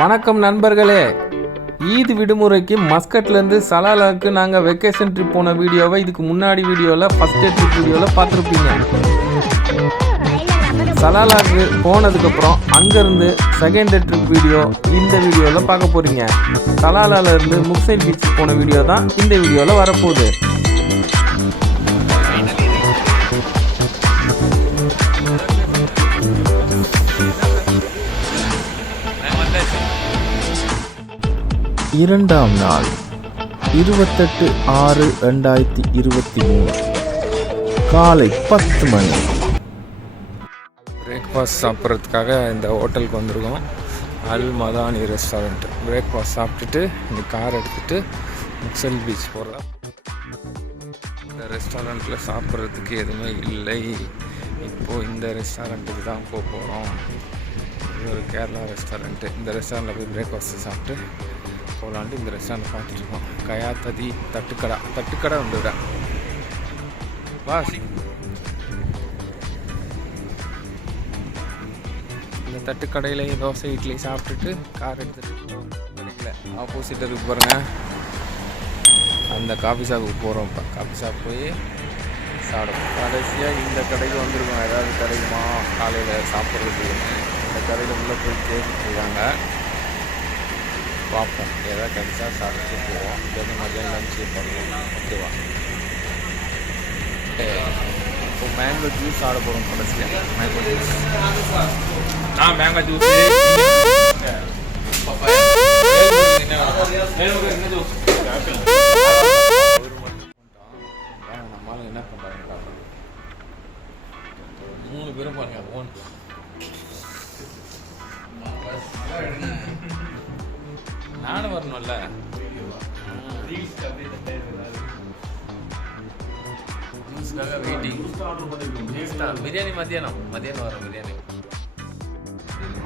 வணக்கம் நண்பர்களே, ஈத் விடுமுறைக்கு மஸ்கட்லேருந்து சலாலாவுக்கு நாங்கள் வெக்கேஷன் ட்ரிப் போன வீடியோவை இதுக்கு முன்னாடி வீடியோவில் ஃபஸ்ட் டே ட்ரிப் வீடியோவில் பார்த்துருப்பீங்க. சலாலாவுக்கு போனதுக்கப்புறம் அங்கேருந்து செகண்ட் டே ட்ரிப் வீடியோ இந்த வீடியோவில் பார்க்க போகிறீங்க. சலாலாவிலேருந்து முக்சைல் பீச்சுக்கு போன வீடியோ தான் இந்த வீடியோவில் வரப்போகுது. இரண்டாம் நாள் 28/6/2023 காலை 10 மணி. பிரேக்ஃபாஸ்ட் சாப்பிட்றதுக்காக இந்த ஹோட்டலுக்கு வந்திருக்கோம். அல் மதானி ரெஸ்டாரண்ட். பிரேக்ஃபாஸ்ட் சாப்பிட்டுட்டு இந்த கார் எடுத்துகிட்டு முக்சல் பீச் போகிறோம். இந்த ரெஸ்டாரண்ட்டில் சாப்பிட்றதுக்கு எதுவுமே இல்லை. இப்போது இந்த ரெஸ்டாரண்ட்டுக்கு தான் போகிறோம். இது ஒரு கேரளா ரெஸ்டாரண்ட்டு. இந்த ரெஸ்டாரண்ட்டில் போய் பிரேக்ஃபாஸ்ட்டு சாப்பிட்டு போகலான்ட்டு இந்த ரெஸ்டாரண்ட் பார்த்துட்ருக்கோம். கயாத்ததி தட்டுக்கடை வந்துவிட வாஸ். இந்த தட்டுக்கடையிலே தோசை இட்லி சாப்பிட்டுட்டு கார் எடுத்துகிட்டு கிடைக்கல ஆப்போசிட் இருக்கு பாருங்கள், அந்த காஃபி ஷாப்புக்கு போகிறோம். இப்போ காஃபி ஷாப் போய் சாப்பிடும். கடைசியாக இந்த கடைக்கு வந்திருக்கோம். ஏதாவது கிடைக்குமா காலையில் சாப்பிட்றதுக்கு. இந்த கடையில் உள்ளே போய் கேட்டுருக்காங்க. பார்ப்போம், ஏதாவது கிடைச்சா சாப்பிட்டு போவோம். இது மதியம் லஞ்சு பண்ணுவோம். ஓகேவா? இப்போ மேங்கோ ஜூஸ் ஆட போகிறோம். கடைசியாக மேங்கோ ஜூஸ். மேங்கோ ஜூஸ் நம்மளால என்ன பண்ணுறாங்க 3 பேரும் பாருங்க. நானும் வரணும்ல. ஜூஸ்க்காக வெயிட்டிங். பிரியாணி மத்தியானம் வரும். பிரியாணி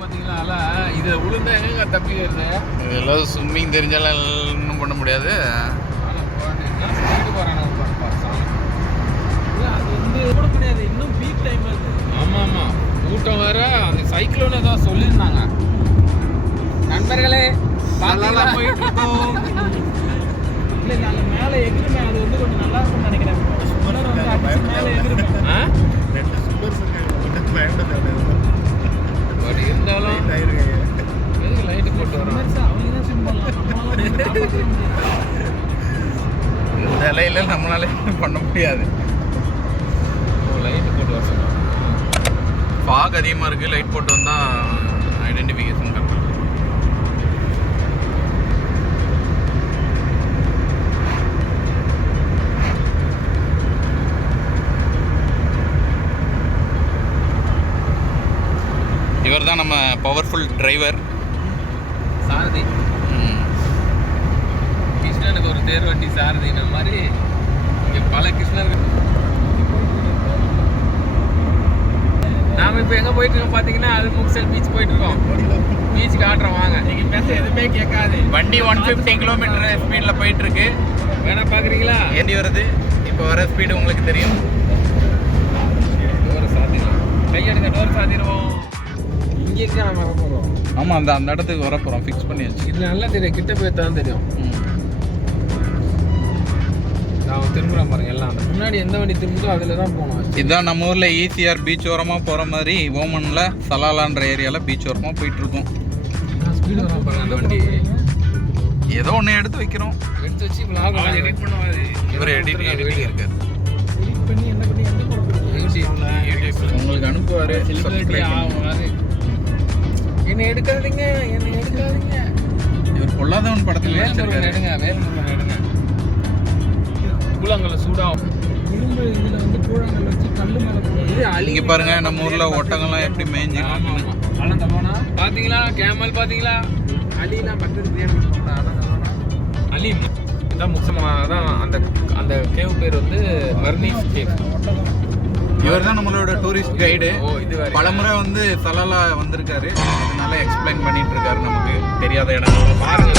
பார்த்தீங்களா? இதை விழுந்தா எங்க தப்பி வருது. இதெல்லாம் ஸ்விம்மிங் தெரிஞ்சாலும் ஒன்றும் பண்ண முடியாது. அது வந்து கூட கிடையாது. இன்னும் பீக் டைம் வருது. ஆமாம், கூட்டம் வேற. அந்த சைக்கிளோன்னு ஏதாவது சொல்லியிருந்தாங்க. நண்பர்களே போயிட்டு இருக்கோம். இல்லை, நாங்கள் மேலே எகிருமே. அது வந்து கொஞ்சம் நல்லா இருக்கும்னு நினைக்கிறேன். மேலே எகிருமே. பட் இருந்தாலும் எதுக்கு லைட்டு போட்டு வரோம்? அவங்க தான் சிம்பிள். இந்த இலையில நம்மளால பண்ண முடியாது. லைட்டு போட்டு வர சொன்னாங்க. ஃபாக் அதிகமாக இருக்குது. லைட் போட்டு வந்தால் ஐடென்டிஃபிகேஷன் கரெக்டாக. இவர் தான் நம்ம பவர்ஃபுல் டிரைவர் சாரதி. கிருஷ்ணனுக்கு ஒரு தேர் வண்டி சாரதி. நம்ம மாதிரி இங்கே பல கிருஷ்ணர்கள். நாம் இப்போ எங்கே போயிட்டுருக்கோம் பார்த்தீங்கன்னா, அது முக்சல் பீச் போயிட்டுருக்கோம். பீச்சுக்கு ஆடுறோம். வாங்க. நீங்கள் பேச எதுவுமே கேட்காது. வண்டி 150 கிலோமீட்டர் ஸ்பீடில் போயிட்டுருக்கு. வேணா பார்க்குறீங்களா? ஏறி வருது. இப்போ வர ஸ்பீடு உங்களுக்கு தெரியும். டோரை சாத்திடுவோம். கையெடுங்க, டோர் சாத்திடுவோம். இங்கே நம்ம வர போகிறோம். ஆமாம், அந்த இடத்துக்கு வர போகிறோம். ஃபிக்ஸ் பண்ணியாச்சு. இதில் நல்லா தெரியும். கிட்ட போய் தான் தெரியும். நான் திரும்புகிறேன் பாருங்க. எல்லாம் அந்த முன்னாடி எந்த வண்டி திரும்புதோ அதில் தான் போகணும். இதுதான் நம்ம ஊரில் ஈசிஆர் பீச் ஓரமாக போகிற மாதிரி ஓமனில் சலாலான்ற ஏரியாவில் பீச் ஓரமாக போயிட்டுருக்கோம். ஸ்பீடு வர பாருங்க அந்த வண்டி. ஏதோ ஒன்று எடுத்து வைக்கிறோம். எடுத்து வச்சு எடிட் பண்ணுவாது. இவர் எடிட்டிங் இருக்காரு. எடிட் பண்ணி என்ன பண்ணி எந்த உங்களுக்கு அனுப்புவார். என்னை எடுக்காதீங்க. இவர் பொல்லாதவன் படத்தில் எடுங்க. எடுங்க. கூழாங்கல்ல சூடாகும். இரும்பு இதில் வந்து கூழாங்கல் வச்சு கல் மேலே போடுறது. இங்கே பாருங்க, நம்ம ஊரில் ஒட்டகம்லாம் எப்படி மேய்ஞ்சி பார்த்தீங்களா? கேமல் பார்த்தீங்களா? அலிலாம் பக்கத்து அலி தான் முக்கியமாக தான். அந்த கேவ் பேர் வந்து மர்னீஸ் கேவ். இவர் தான் நம்மளோட டூரிஸ்ட் கைடு. பலமுறை வந்து சலாலா வந்திருக்காரு. அதனால எக்ஸ்பிளைன் பண்ணிட்டு இருக்காரு. நமக்கு தெரியாத இடம் பாருங்க.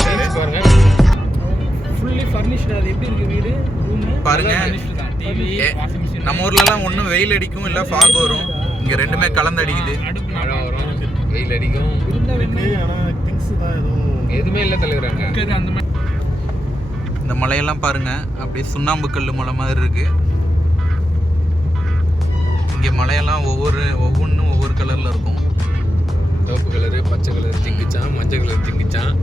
Fully furnished. அது எப்படி இருக்கு வீடு? பாருங்க, நம்ம ஊர்லலாம் ஒன்றும் வெயில் அடிக்கும் இல்லை ஃபாக் வரும். இங்கே ரெண்டுமே கலந்து அடிக்குது. வெயில் அடிக்கும். தான் எதுவுமே இல்லை தலைவராங்க. அந்த மாதிரி இந்த மலையெல்லாம் பாருங்க, அப்படியே சுண்ணாம்பு கல் மலை மாதிரி இருக்கு. இங்கே மலையெல்லாம் ஒவ்வொன்றும் ஒவ்வொரு கலரில் இருக்கும். சிவப்பு கலரு, பச்சை கலர் திங்கிச்சான், மஞ்சள் கலர் திங்கிச்சான்.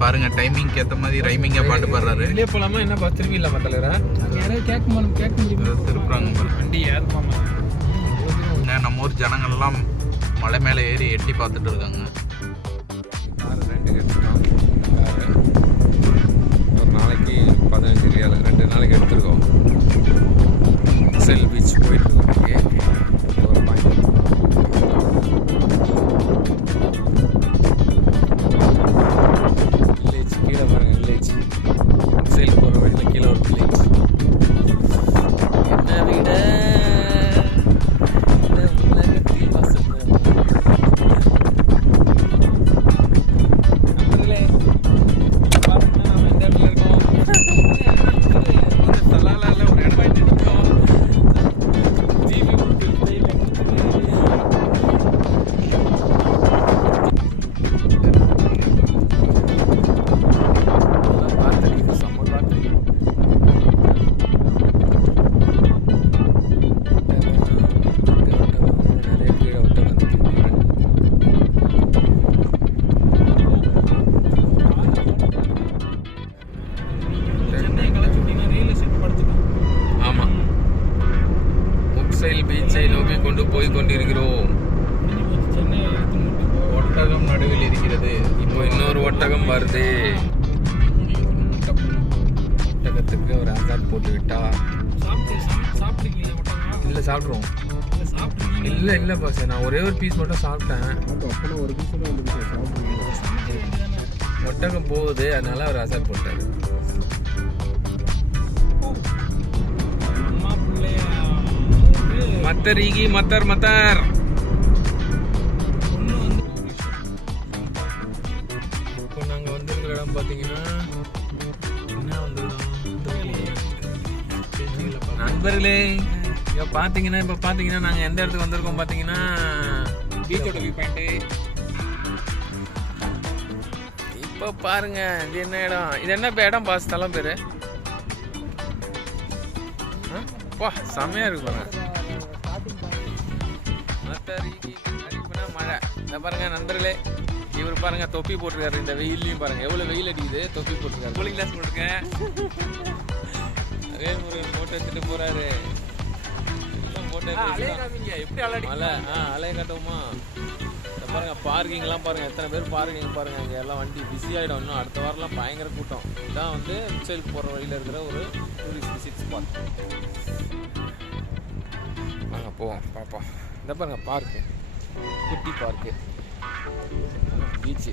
பாருங்க டைமிங்க்கு ஏற்ற மாதிரி ரைமிங்காக பாட்டு பாடுறாரு. இல்லையே போகலாமா? என்ன பஸ் திரும்பி இல்லாம தலைவரா? யாராவது கேட்க முடியும் திருப்புறாங்க. வண்டி ஏறுமாமா? நம்ம ஊர் ஜனங்கள்லாம் மலை மேலே ஏறி எட்டி பார்த்துட்டு இருக்காங்க. கார் ரெண்டு எடுத்துட்டோம். காரு ஒரு நாளைக்கு 15 ரியால், 2 நாளைக்கு எடுத்துருக்கோம். செல் பீச் போயிட்டு இருக்கோம். ஒரு பாயிண்ட் வில்லேஜ் கீழே பாருங்க. வில்லேஜ் செல் போகிற வழியில் கீழே ஒரு வில்லேஜ். என்ன விட பீச்சை நோக்கி கொண்டு போய் கொண்டிருக்கிறோம். ஒட்டகம் நடுவில் இருக்கிறது. இப்போ இன்னொரு ஒட்டகம் வருது. ஒட்டகத்துக்கு ஒரு ஆசாட் போட்டு விட்டா. இல்லை சாப்பிட்றோம். இல்லை பாஸ், நான் ஒரே ஒரு பீஸ் மட்டும் சாப்பிட்டேன். ஒட்டகம் போகுது, அதனால ஒரு ஆசாட் போட்டாரு. மத்தரீகி மத்தர் இப்போ நாங்கள் வந்திருக்கிற இடம் பார்த்தீங்கன்னா என்ன நண்பர்களே, இப்போ பார்த்தீங்கன்னா நாங்கள் எந்த இடத்துக்கு வந்திருக்கோம் பார்த்தீங்கன்னா பீச்சோட வியூ பாயிண்ட்டு. இப்போ பாருங்க, இது என்ன இடம்? இது என்ன இடம் பாஸ்? தலம் பேர் செம்மையா இருக்கு பாருங்க. மழை இதை பாருங்க நண்பர்களே. இவர் பாருங்க தொப்பி போட்டிருக்காரு. இந்த வெயிலையும் பாருங்க எவ்வளவு வெயில் அடிக்குது. தொப்பி போட்டிருக்காரு. கூலிங் கிளாஸ் போட்டிருக்கேன். வேல்முருகன் போட்டோ எடுத்துட்டு போறாரு. அலைய காட்டுவோமா? பாருங்க பார்க்கிங்லாம் பாருங்க, எத்தனை பேர் பார்க்கிங் பாருங்க. இங்கே எல்லாம் வண்டி பிஸி ஆகிடும். இன்னும் அடுத்த வாரம்லாம் பயங்கர கூட்டம். இதுதான் வந்து உச்சல் போகிற வழியில் இருக்கிற ஒரு டூரிஸ்ட் விசிட் ஸ்பாட். வாங்க போவோம், பார்ப்போம். இந்த பாருங்க பார்க்கு, குட்டி பார்க்கு, பீச்சு.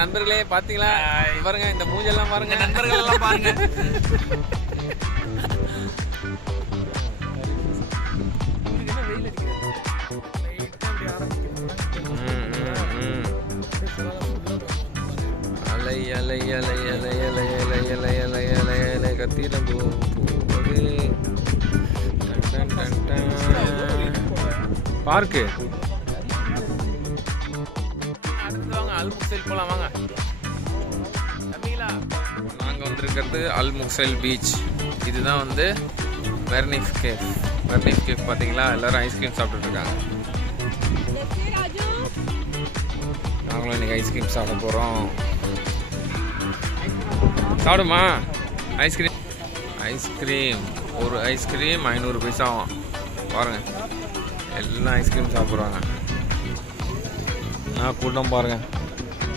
நண்பர்களே பார்த்தீங்களா? பாருங்க இந்த மூஞ்செல்லாம் பாருங்க. நண்பர்கள் எல்லாம் பாருங்க. அலை அலை அலை அலை அலை அலை அலை அலை அலை அலை கத்திரம் போகுது. பார்க்கு வாங்க, அல்முக்சைல் போலாம் வாங்க. நாங்கள் வந்திருக்கிறது அல்முக்சைல் பீச். இதுதான் வந்து மெர்னிஃப் கேஃப். மெர்னிஃப் கேஃப் பார்த்தீங்களா? எல்லாரும் ஐஸ்கிரீம் சாப்பிட்டுட்டு இருக்காங்க. நாங்களும் இன்னைக்கு ஐஸ்கிரீம் சாப்பிட போகிறோம். சாப்பிடுமா ஐஸ்கிரீம்? ஐஸ்கிரீம் ஒரு ஐஸ்கிரீம் 500 பைசா ஆகும். பாருங்கள் எல்லாம் ஐஸ்கிரீம் சாப்பிட்றாங்க. கூட்டம் பாருங்கள்.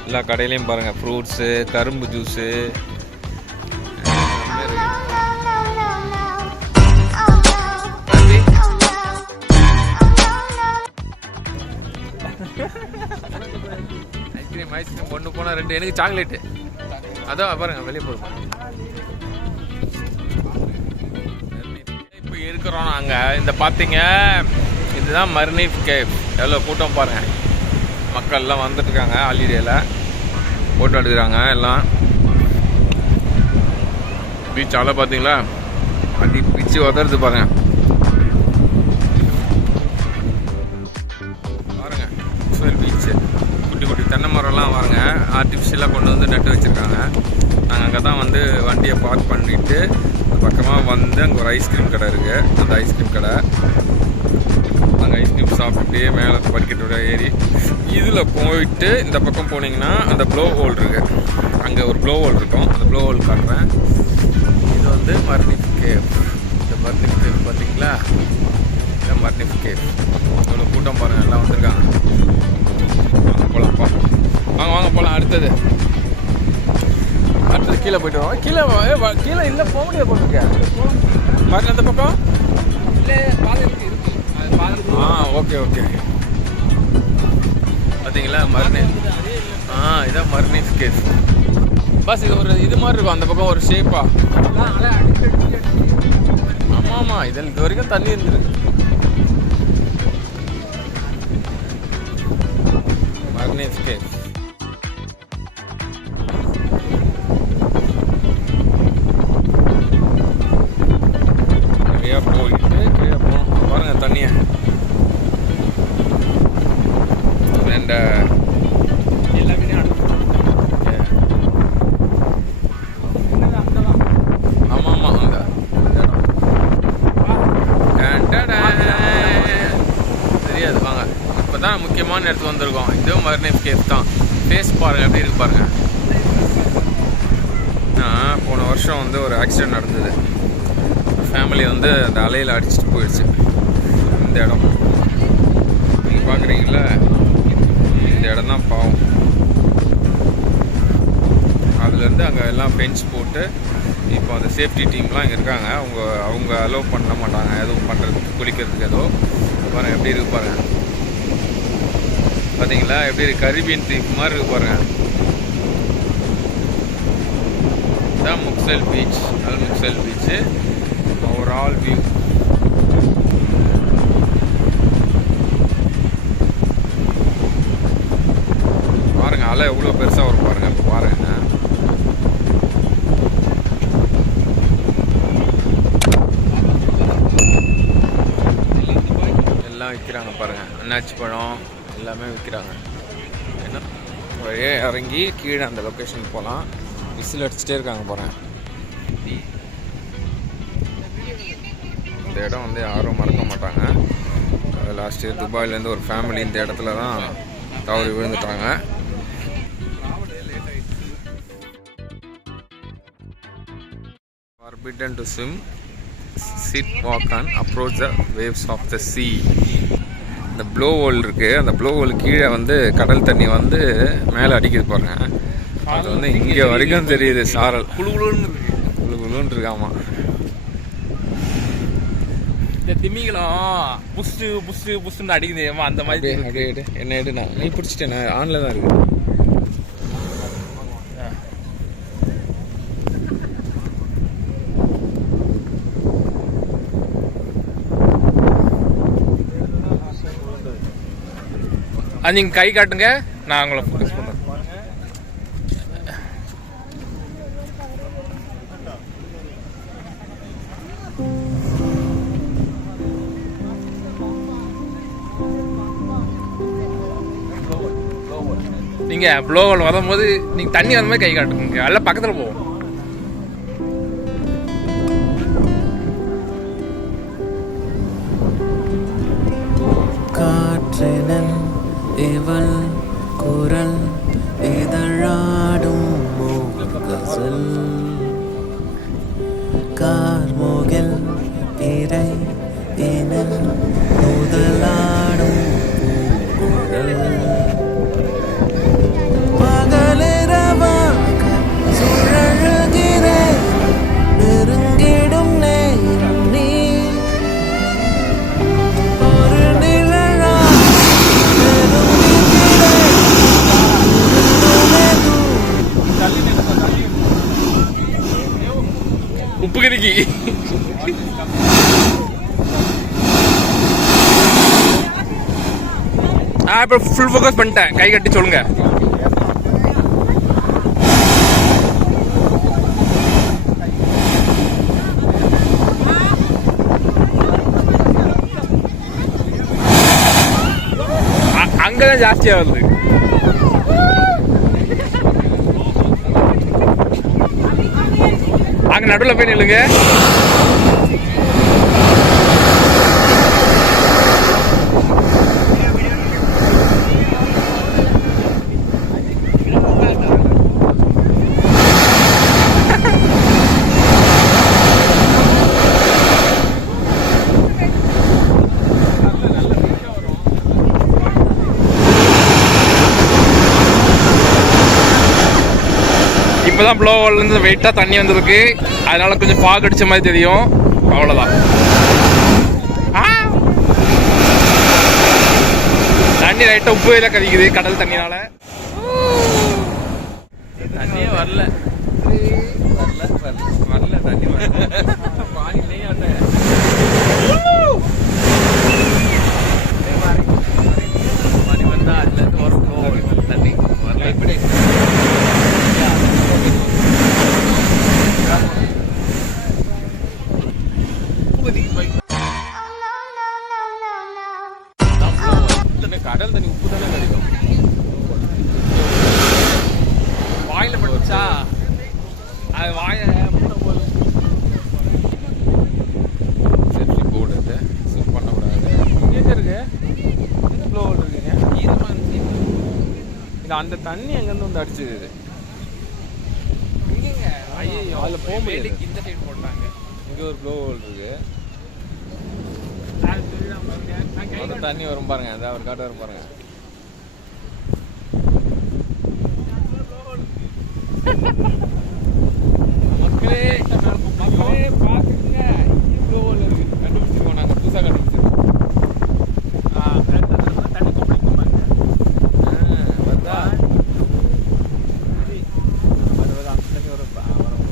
எல்லா கடையிலையும் பாருங்கள் ஃப்ரூட்ஸு, கரும்பு ஜூஸு. ஐஸ்கிரீம் கொண்டு போனால் 2 எனக்கு சாக்லேட்டு. அதான் பாருங்க வெளியே போடுவோம். இப்போ இருக்கிறோம் நாங்கள். இந்த பார்த்தீங்க, இதுதான் மெர்னிஃப் கேஃப். எவ்வளோ கூட்டம் பாருங்கள். மக்கள்லாம் வந்துட்டுருக்காங்க. ஹாலிடேயில் ஃபோட்டோ எடுக்கிறாங்க எல்லாம். பீச்சால் பார்த்தீங்களா? அடி பிச்சு உதறது பாருங்கள். பாருங்கள் பீச்சு ஆர்டிஃபிஷியலாக கொண்டு வந்து நட்டு வச்சுருக்காங்க. நாங்கள் அங்கே தான் வந்து வண்டியை பார்க் பண்ணிவிட்டு அந்த பக்கமாக வந்து அங்கே ஒரு ஐஸ்கிரீம் கடை இருக்குது. அந்த ஐஸ்கிரீம் கடை அங்கே ஐஸ்கிரீம் சாப்பிட்டு மேலே படிக்கட்டோட ஏறி இதில் போயிட்டு இந்த பக்கம் போனீங்கன்னா அந்த ப்ளோ ஹோல் இருக்குது. அங்கே ஒரு ப்ளோ ஹோல் இருக்கும். அந்த ப்ளோ ஹோல் காட்டுறேன். இது வந்து மர்னிஃப் கேவ். இந்த மர்னிஃப் கேவ் பார்த்தீங்களா? இந்த மர்னிஃப் கேவ். இவ்வளோ கூட்டம் பாருங்கள், எல்லாம் வந்திருக்காங்க. போகலாம்ப்பா, வாங்க வாங்க போகலாம். அடுத்தது கீழே போய்ட்டு வரோம். கீழே இல்லை, போக முடியாது போட்டிருக்கேன் பாருங்க அந்த பக்கம். ஓகே ஓகே, பார்த்தீங்களா மர்னிஃப். இதான் மர்னிஃப் கேவ். பஸ் இது ஒரு இது மாதிரி இருக்கும். அந்த பக்கம் ஒரு ஷேப்பா. ஆமாம், இதில் இது வரைக்கும் தண்ணி இருந்துருக்கு. மர்னிஃப் கேவ். நிறையா போயிட்டு கீழே போகணும். பாருங்க தண்ணியை. ரெண்ட எல்லாமே ஆமாம் அங்கே தெரியாது. வாங்க, இப்போ தான் முக்கியமான இடத்துக்கு வந்திருக்கோம். இதுவும் மர்னிஃப் கேவ் தான். ஃபேஸ் பாருங்கள் எப்படி இருக்கு பாருங்கள். போன வருஷம் வந்து ஒரு ஆக்சிடென்ட் நடந்தது. ஃபேமிலி வந்து அந்த அலையில் அடிச்சுட்டு போயிடுச்சு. இந்த இடம் நீங்கள் பார்க்குறீங்களா? இந்த இடம் தான் பாவம். அதுலேருந்து அங்கே எல்லாம் பெஞ்ச் போட்டு இப்போ அந்த சேஃப்டி டீம்லாம் இங்கே இருக்காங்க. அவங்க அலோவ் பண்ண மாட்டாங்க எதுவும் பண்ணுறதுக்கு, குளிக்கிறதுக்கு ஏதோ. பாருங்கள் எப்படி இருக்கு பாருங்கள். பார்த்தீங்களா எப்படி இருக்கு? கரீபியன் தீப் மாதிரி இருக்கு பாருங்கள். இதுதான் முக்சல் பீச், அல் முக்சல் பீச்சு. ஓவரால் வியூ பாருங்க. அலை எவ்வளோ பெருசாக வரும் பாருங்க. இப்போ பாருங்க, எல்லாம் விற்கிறாங்க பாருங்க. அன்னாச்சி பழம் எல்லாமே விற்கிறாங்க. ஏன்னா ஒரே இறங்கி கீழே அந்த லொக்கேஷனுக்கு போகலாம். விசில் அடிச்சுட்டே இருக்காங்க பாருங்க. இந்த இடம் வந்து யாரும் மறக்க மாட்டாங்க. லாஸ்ட் இயர் துபாயிலேருந்து ஒரு ஃபேமிலி இந்த இடத்துல தான் தவறி விழுந்துட்டாங்க. Forbidden to swim, sit, walk and approach the waves of the sea. இந்த ப்ளோ ஹோல் இருக்குது. அந்த ப்ளோ ஹோல் கீழே வந்து கடல் தண்ணி வந்து மேலே அடிக்குது பாருங்க. அது வந்து இங்கே வரைக்கும் தெரியுது. சாரல் குளுன்னு இருக்காமா. இந்த திமிங்கலம் புஷு புஷு புஷுன்னு அடிக்குது அந்த மாதிரி. அப்படியே என்ன எடுனா நீ பிடிச்சிட்டேன். ஆன்ல தான் இருக்கு. அது நீங்கள் கை காட்டுங்க, நான் உங்களை ஃபோக்கஸ் பண்ணுறேன். நீங்கள் ப்ளோவல் வரும்போது நீங்கள் தண்ணி வந்த மாதிரி கை காட்டுங்க. எல்லாம் பக்கத்தில் போவோம். காற்றினன் இவள் குரல் இதழாடும் கசல் கார்மோகில் இறை இனன் முதலாடும் குரல் பகலிரவாக சுழழுகிறேன் நெருங்கிடும் நேரம் நீ ஒரு நிழலா உப்பு கறிக்கு இப்போ ஃபுல் ஃபோக்கஸ் பண்ணிட்டேன். கை கட்டி சொல்லுங்க. அங்கதான் ஜாஸ்தியா வருது. நடுவில் போய் நில்லுங்க. இப்போதான் ப்ளோவர்லேருந்து வெயிட்டாக தண்ணி வந்திருக்கு, அதனால கொஞ்சம் ஃபாக் அடிச்ச மாதிரி தெரியும், அவ்வளோதான். தண்ணி லைட்டாக உப்பு வேலை கதிக்குது கடல் தண்ணினால. தண்ணியே வரல தண்ணி வரல. மணி வந்தா அதுலேருந்து வரும் தண்ணி வரல. இப்படி கடல் தண்ணி உப்பு தானே கிடைக்கும். வாயில பட்டுச்சா அது வாய சேஃப்டி போர்டு இது ஸ்லிப் பண்ணக்கூடாது. எங்கே இருக்கு ப்ளோ இருக்குங்க ஈரமாக இருந்துச்சு. இது அந்த தண்ணி எங்கேருந்து வந்து அடிச்சது இது இங்கேங்க. ஐயோ அதில் போக முடியாது. இந்த சைடு போட்டாங்க. இங்கே ஒரு ப்ளோ ஹோல் இருக்கு. தண்ணி வரும் பாருங்க, அதான் ஒரு காட்டு வரும் பாருங்க. மக்களே பாக்குங்க, ப்ளோ ஹோல் இருக்கு. கண்டுபிடிச்சிருக்கோம் நாங்கள், புதுசாக கண்டுபிடிச்சிருக்கோம். தண்ணி கொப்பளிக்கும் பாருங்க. வருதா தண்ணி வரும் வரும்.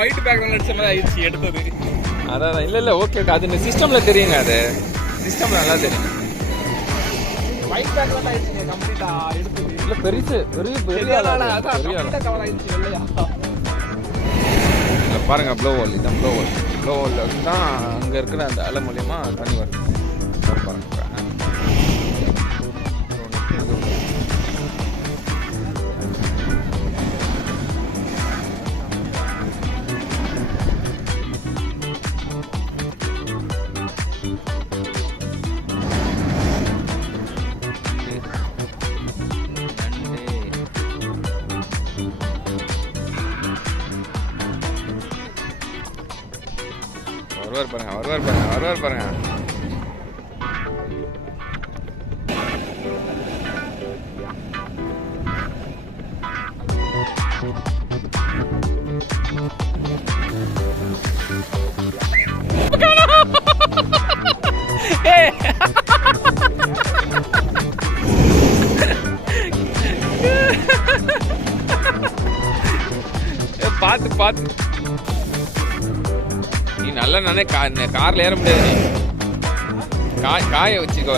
ஒயிட் பேக்ரவுண்ட் அடிச்ச மாதிரி ஆயிடுச்சு எடுத்தது. அதான் இல்லை ஓகே, அது இந்த சிஸ்டமில் தெரியுங்க, அது சிஸ்டமில் நல்லா தெரியும். ஒயிட் பேக்ரவுண்ட் ஆயிடுச்சு கம்ப்ளீட்டாக எடுத்தது. இல்லை பெருசு பெரிய இல்லை பாருங்க ப்ளோ ஹோல். இதான் ப்ளோ ஹோல் தான் அங்கே இருக்கிற அந்த அலை மூலியமா தண்ணி வருது பாருங்க. வருவார் பாருங்க. பார்த்து நீ நல்லா நானே கார்ல ஏற முடியாது. நீ காய வச்சுக்கோ.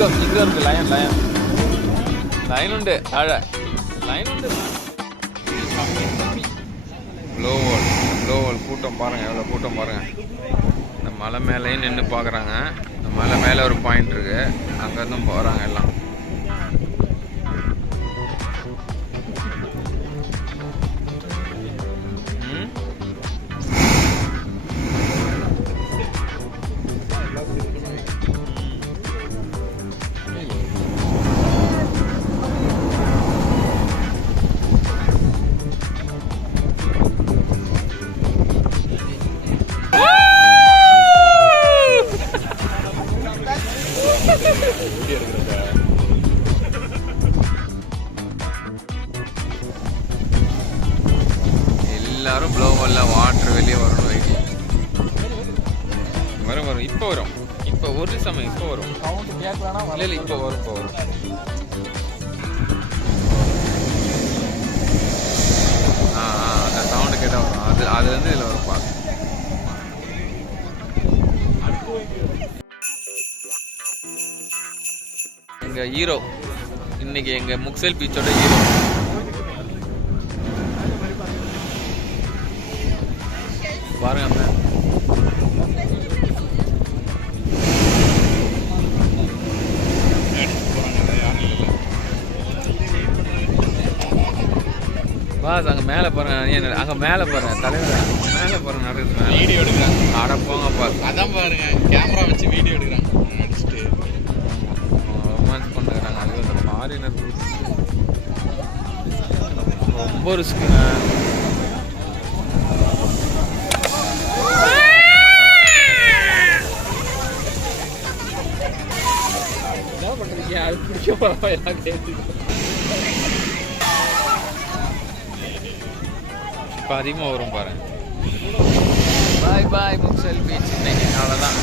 இங்க இருக்கு லைன் உண்டு. லைன் உண்டு. ப்ளோ ஹோல் கூட்டம் பாருங்க, எவ்வளோ கூட்டம் பாருங்க. இந்த மலை மேலேயும் நின்று பார்க்குறாங்க. இந்த மலை மேலே ஒரு பாயிண்ட் இருக்கு, அங்கேருந்தும் போகிறாங்க எல்லாம். எல்லாரும் ப்ளோ ஹோலில் வாட்டர் வெளியே வரணும். வரும் இப்போ வரும். இப்போ ஒரு சமயம் இப்போ வரும். இல்லை இப்போ வரும். அதுலேருந்து இதில் ஒரு பாஸ். எங்கள் ஹீரோ இன்னைக்கு எங்கள் முக்சல் பீச்சோட ஹீரோ. பாருங்க பாஸ் அங்கே மேலே பாருங்க, அங்கே மேலே பாருங்க தலைவர் மேலே பாருங்க நடக்குது, வீடியோ எடுக்கிறாங்க. ஆட போங்க பாஸ், அதான் பாருங்க கேமரா வச்சு வீடியோ எடுக்கிறாங்க, அடிச்சுட்டு ரொமான்ஸ் பண்ணுறாங்க. அது அந்த ஃபாரினர் ரொம்ப ரிஸ்க்குங்க. என்ன பண்ணுறீங்க? அது பிடிக்க போகிறப்ப எல்லாம் கேட்டு இப்போ அதிகமாக வரும் பாருங்க. பாய் பாய் முக்சல் பீச். இன்னைக்கு அவ்வளோதான்.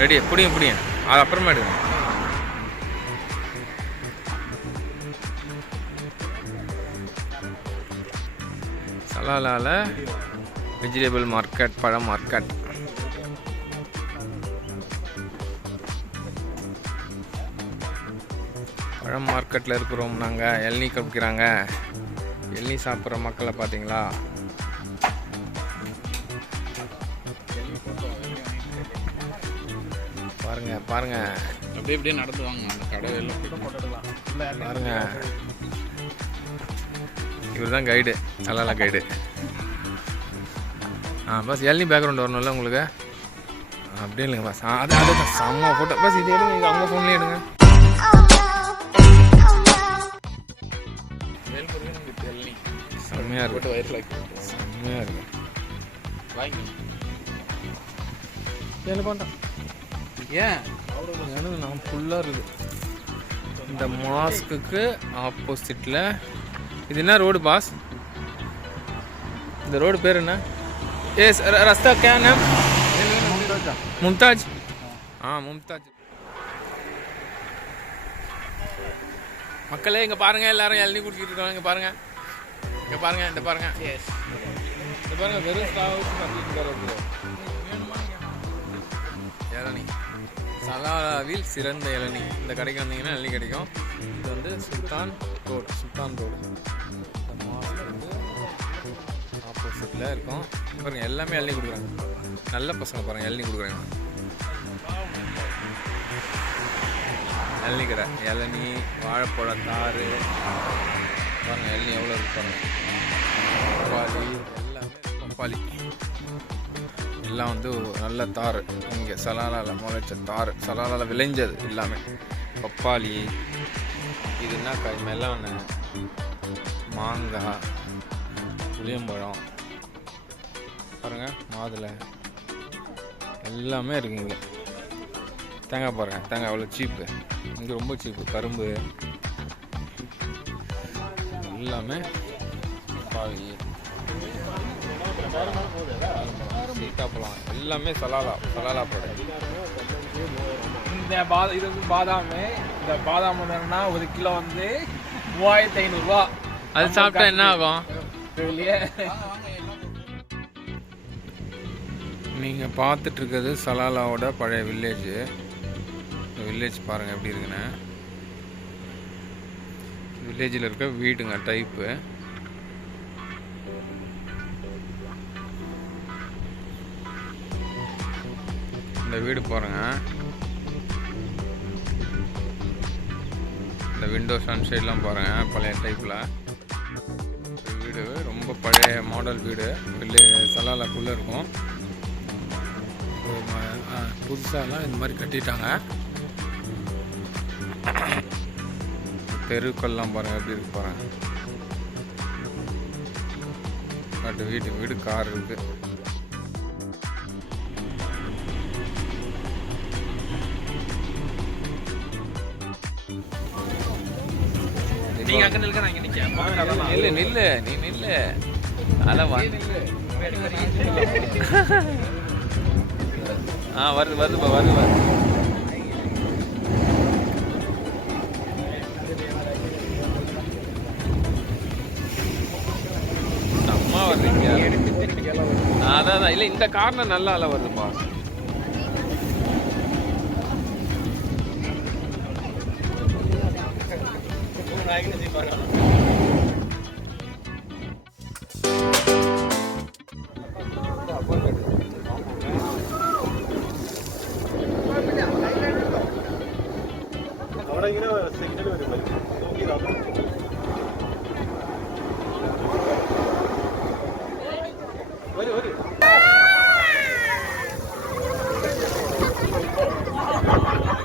ரெடி பிடிங்க அது அப்புறமா எடுங்க. சலாலால வெஜிடபிள் மார்க்கெட், பழம் மார்க்கெட். பழம் மார்க்கெட்டில் இருக்கிறோம் நாங்கள். இளநீ கவிக்கிறாங்க. இளநீ சாப்பிட்ற மக்களை பார்த்தீங்களா? பாருங்க அப்படியே நடந்து வாங்க. அந்த கடை பாருங்க. இவர் தான் கைடு, நல்லா கைடு. பஸ் இளநீ பேக்ரவுண்ட் வரணும்ல உங்களுக்கு? அப்படியே இல்லைங்க பஸ். அது செம்ம ஃபோட்டோ பஸ். இது எடுங்க, இது அவங்க ஃபோன்லேயே எடுங்க. செம்மையாக இருக்கு, செம்மையாக இருக்கு. ஏழு பண்ணேன். ஏன் எனக்கு நான் ஃபுல்லாக இருக்குது. இந்த மாஸ்க்கு ஆப்போசிட்டில் இது என்ன ரோடு பாஸ்? இந்த ரோடு பேர் என்ன? ஏஸ் ரஸ்தா கே நேம்? மும்தாஜ். மும்தாஜ். மக்களே இங்கே பாருங்கள், எல்லாரும் இளநீ குடிச்சிட்டு இருக்காங்க. இங்கே பாருங்கள், இங்கே பாருங்கள், இந்த பாருங்கள். இந்த பாருங்கள், வெறும் இளநீ. சலாலாவில் சிறந்த இளநீ. இந்த கடைக்கு வந்தீங்கன்னா இளநீ கிடைக்கும். இது வந்து சுல்தான் ரோடு. இந்த மாஸ்க் வந்து ஆப்போசிட்டில் இருக்கும். பாருங்கள், எல்லாமே இளநீ கொடுக்குறாங்க. நல்ல பசங்க பாருங்கள், இளநீ கொடுக்குறாங்க. இளநீ கடை, இளநீ, வாழைப்பழத்தாறு, பாருங்கள் எல்லாம் எவ்வளோ இருக்கு பாருங்கள். பப்பாளி எல்லாமே பப்பாளி எல்லாம் வந்து நல்ல தார். இங்கே சலாலாவில் முளைச்ச தார், சலாலாவில் விளைஞ்சது எல்லாமே. பப்பாளி, இது என்ன காய், மெலானு, மாங்காய், புளியம்பழம் பாருங்கள், மாதுளை எல்லாமே இருக்குங்க. தேங்காய் பாருங்கள், தேங்காய் அவ்வளோ சீப்பு, இங்கே ரொம்ப சீப்பு. கரும்பு எல்லாமே, பாவி, சீத்தாப்பழம் எல்லாமே சலாலா ப்ராடக்ட். இது வந்து பாதாமு. இந்த பாதாம் என்னன்னா ஒரு கிலோ வந்து 3500 ரூபா. அது சாப்பிட்டா என்ன ஆகும்? நீங்கள் பார்த்துட்டு இருக்கிறது சலாலாவோட பழைய வில்லேஜ். இந்த வில்லேஜ் பாருங்கள் எப்படி இருக்குன்னு. வில்லேஜில் இருக்க வீடுங்க டைப்பு. இந்த வீடு பாருங்கள், இந்த விண்டோ சன்ஷைட்லாம் பாருங்கள், பழைய டைப்பில் வீடு. ரொம்ப பழைய மாடல் வீடு, சலாலாக்குள்ளே இருக்கும். புதுசாலாம் இந்த மாதிரி கட்டிட்டாங்க. தெருக்கள்லாம் பாருங்கள் எப்படி இருக்கு பாருங்கள். பட் வீடு கார் இருக்கு. நீங்க அங்க நில்லுங்க, நான் இங்க நிக்கேன். நில்லு நீ நில்லு. அதெல்லாம் வருது. அம்மா வர்றீங்க. அதான் இல்லை, இந்த கார்னர் நல்லா அலை வருதுப்பா.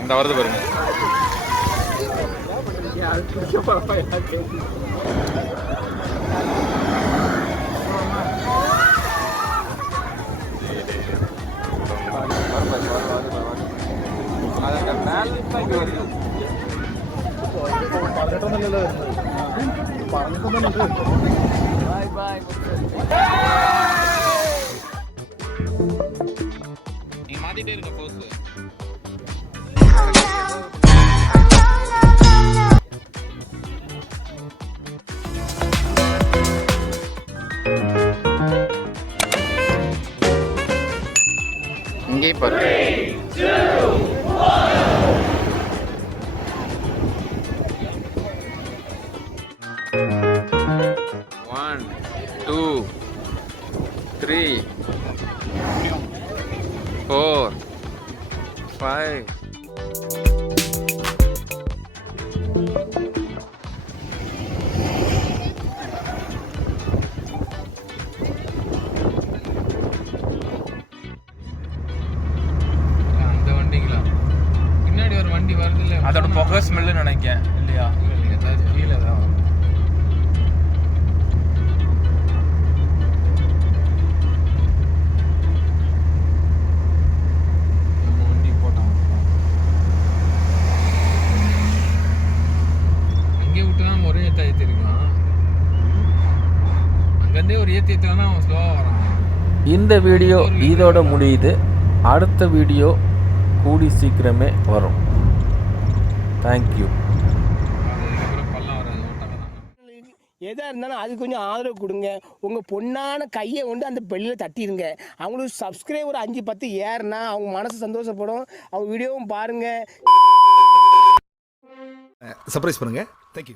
இந்த வருது பாருங்க. நீ மாத்திட்டே இருக்க போஸ். இங்கே பாரு. 1 2 3 4 5 அந்த வண்டிங்களா? பின்னாடி ஒரு வண்டி வருது இல்ல, அதோட புகை ஸ்மெல் நினைக்கேன் இல்லையா? ஏதாவது கீழே தான் வரும். வண்டி போட்டான் அங்கே விட்டுதான் ஒரே ஏற்ற ஏற்றிருக்கான். அங்கேருந்தே ஒரு ஏற்றினா அவன் ஸ்லோவாக வரான். இந்த வீடியோ இதோட முடியுது. அடுத்த வீடியோ கூடி சீக்கிரமே வரும். தேங்க்யூ. அதுக்கப்புறம் பள்ளம் வராது, ஓட்டங்க தான். எதாக இருந்தாலும் அது கொஞ்சம் ஆதரவு கொடுங்க. உங்கள் பொண்ணான கையை கொண்டு அந்த பெல்லில் தட்டிடுங்க. அவங்களுக்கு சப்ஸ்கிரைபர் 5-10 ஏறுனா அவங்க மனசு சந்தோஷப்படும். அவங்க வீடியோவும் பாருங்கள். சர்ப்ரைஸ் பண்ணுங்க. தேங்க்யூ.